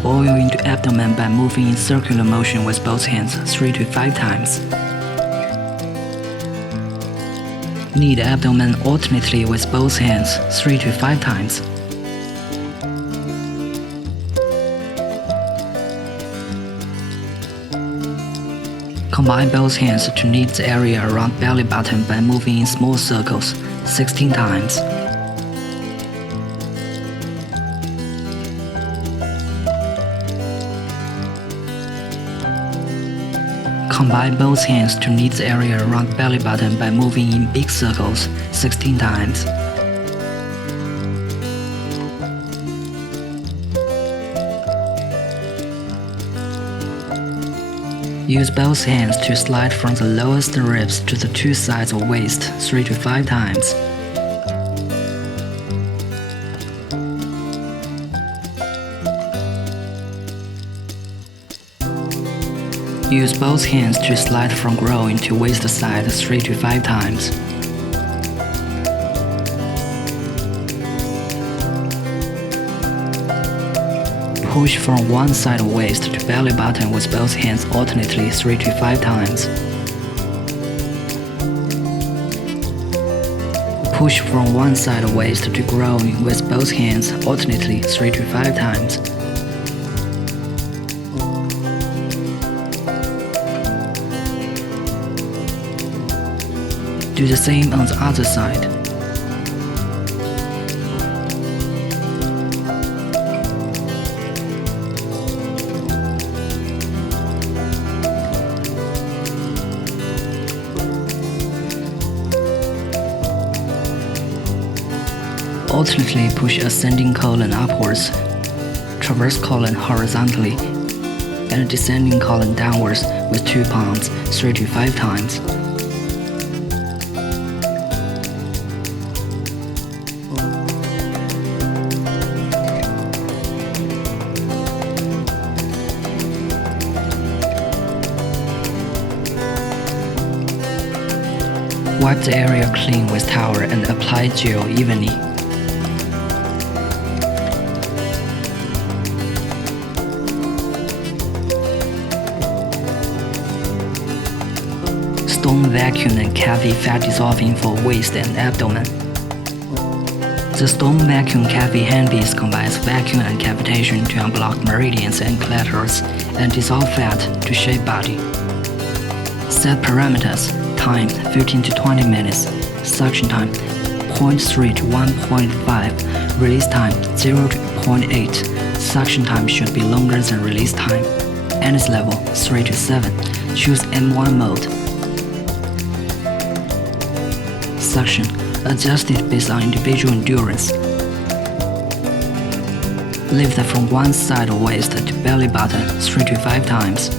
Drop oil into abdomen by moving in circular motion with both hands 3 to 5 times. Knead abdomen alternately with both hands 3 to 5 times. Combine both hands to knead the area around belly button by moving in small circles 16 times. Combine both hands to knead the area around belly button by moving in big circles 16 times. Use both hands to slide from the lowest ribs to the two sides of waist 3 to 5 times. Use both hands to slide from groin to waist side 3 to 5 times. Push from one side of waist to belly button with both hands alternately 3 to 5 times. Push from one side of waist to groin with both hands alternately 3 to 5 times. Do the same on the other side. Alternately push ascending colon upwards, transverse colon horizontally, and descending colon downwards with 2 palms 3 to 5 times. Wipe the area clean with towel and apply gel evenly. Stone vacuum and Cavi fat dissolving for waist and abdomen. The Stone Vacuum Cavi handpiece combines vacuum and cavitation to unblock meridians and clitoris and dissolve fat to shape body. Set parameters: time 15 to 20 minutes, suction time 0.3 to 1.5, release time 0 to 0.8. Suction time should be longer than release time. Anus level 3 to 7. Choose M1 mode. Suction adjusted based on individual endurance. Lift from one side of waist to belly button 3 to 5 times.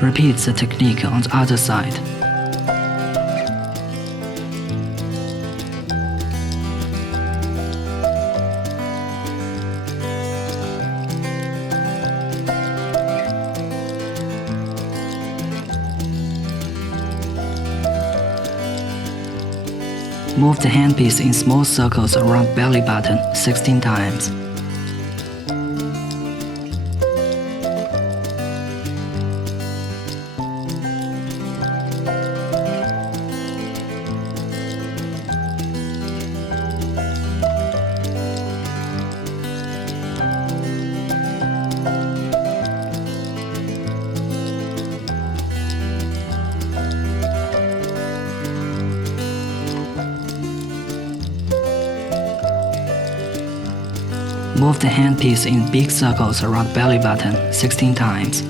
Repeat the technique on the other side. Move the handpiece in small circles around belly button 16 times. Move the handpiece in big circles around belly button 16 times.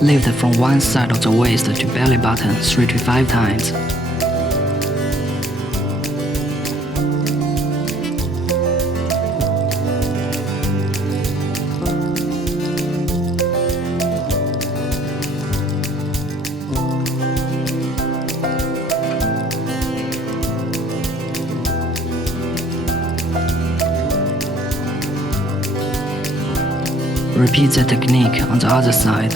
Lift from one side of the waist to belly button 3 to 5 times. Repeat the technique on the other side.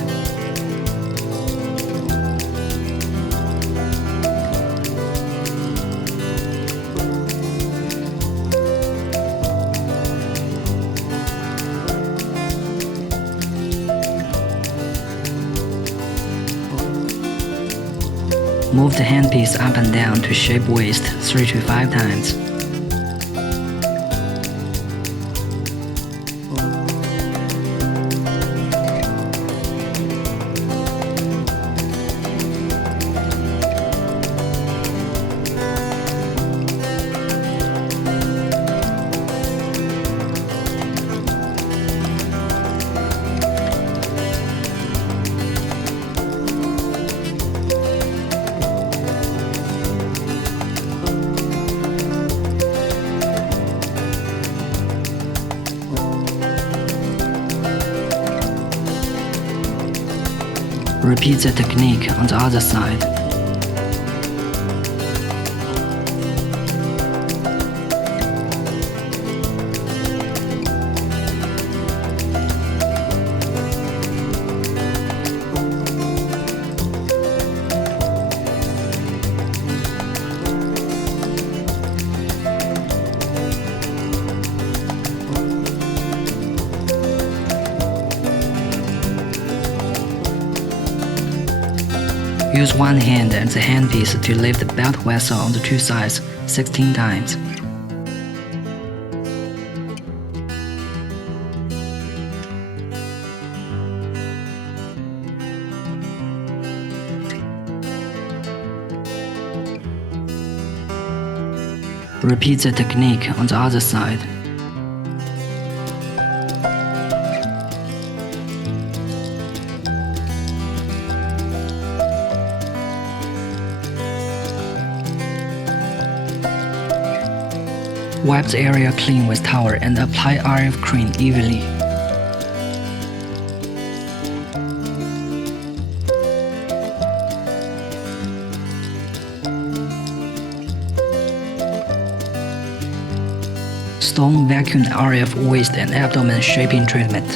Move the handpiece up and down to shape waist 3 to 5 times. Repeat the technique on the other side. Use one hand and the handpiece to lift the belt vessel on the two sides 16 times. Repeat the technique on the other side. Wipe the area clean with towel and apply RF cream evenly. Stone Vacuum RF Waist and Abdomen Shaping Treatment.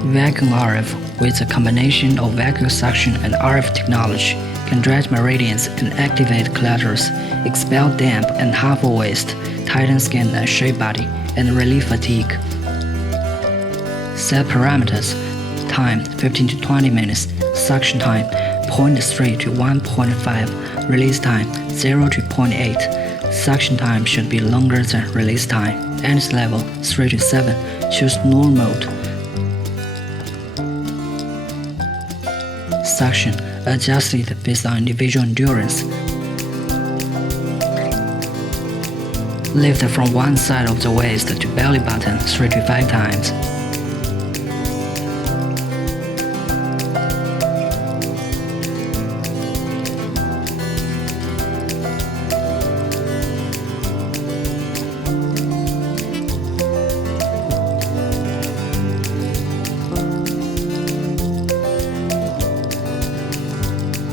Vacuum RF, with a combination of vacuum suction and RF technology, can dredge meridians and activate clitoris, expel damp and harmful waste, tighten skin and shape body, and relieve fatigue. Set parameters: time 15 to 20 minutes, suction time 0.3 to 1.5, release time 0 to 0.8. Suction time should be longer than release time. Energy level 3 to 7. Choose null mode. Suction adjusted based on individual endurance. Lift from one side of the waist to belly button 3 to 5 times.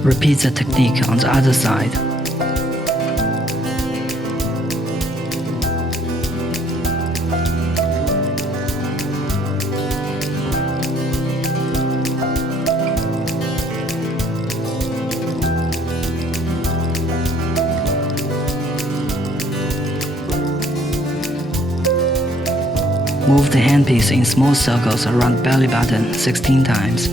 Repeat the technique on the other side. Move the handpiece in small circles around belly button 16 times.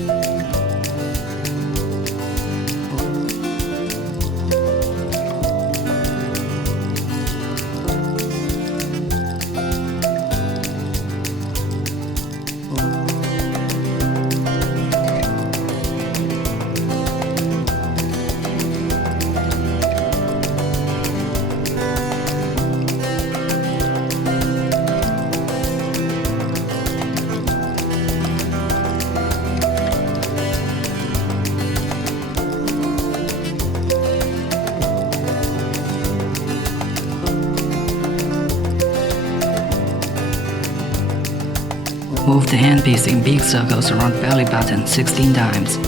Move the handpiece in big circles around belly button 16 times.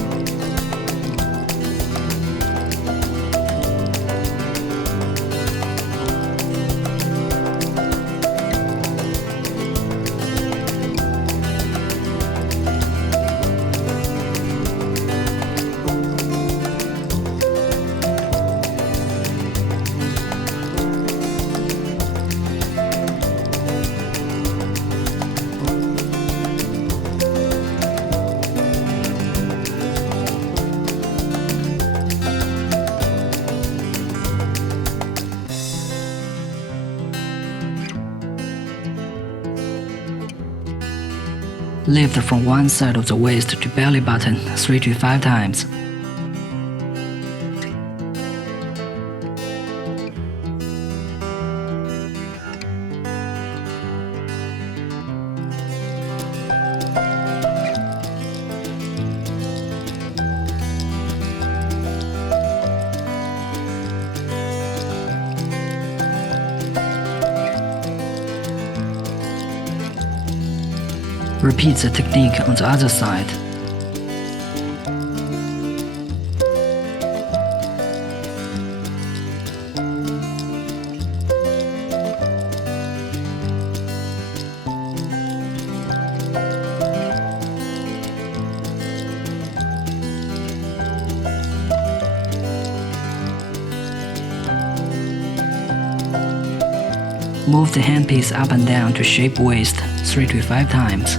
Lift from one side of the waist to belly button 3 to 5 times. Repeat the technique on the other side. Move the handpiece up and down to shape waist 3 to 5 times.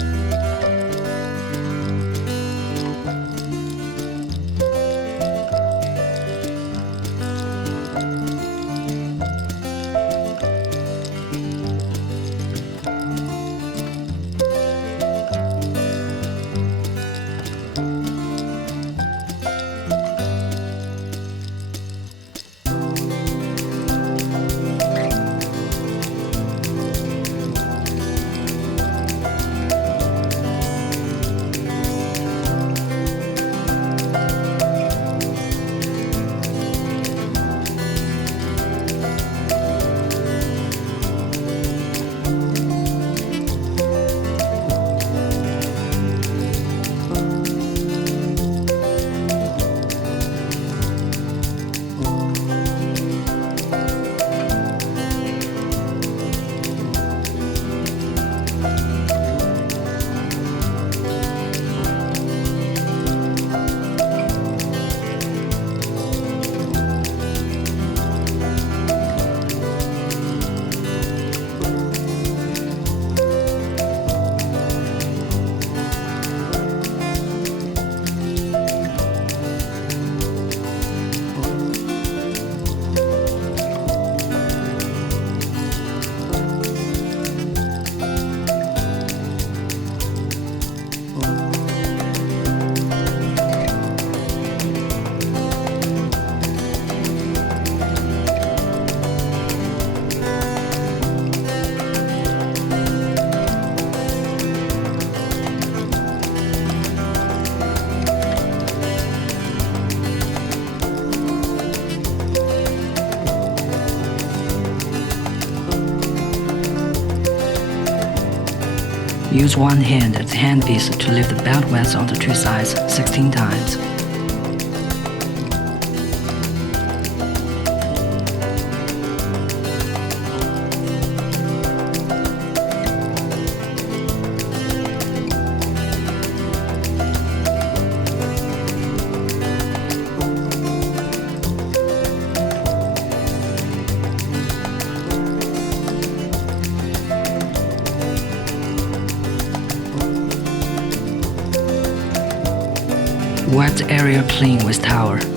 Use one hand as handpiece to lift the belt weights on the two sides 16 times. Wipe the area clean with towel.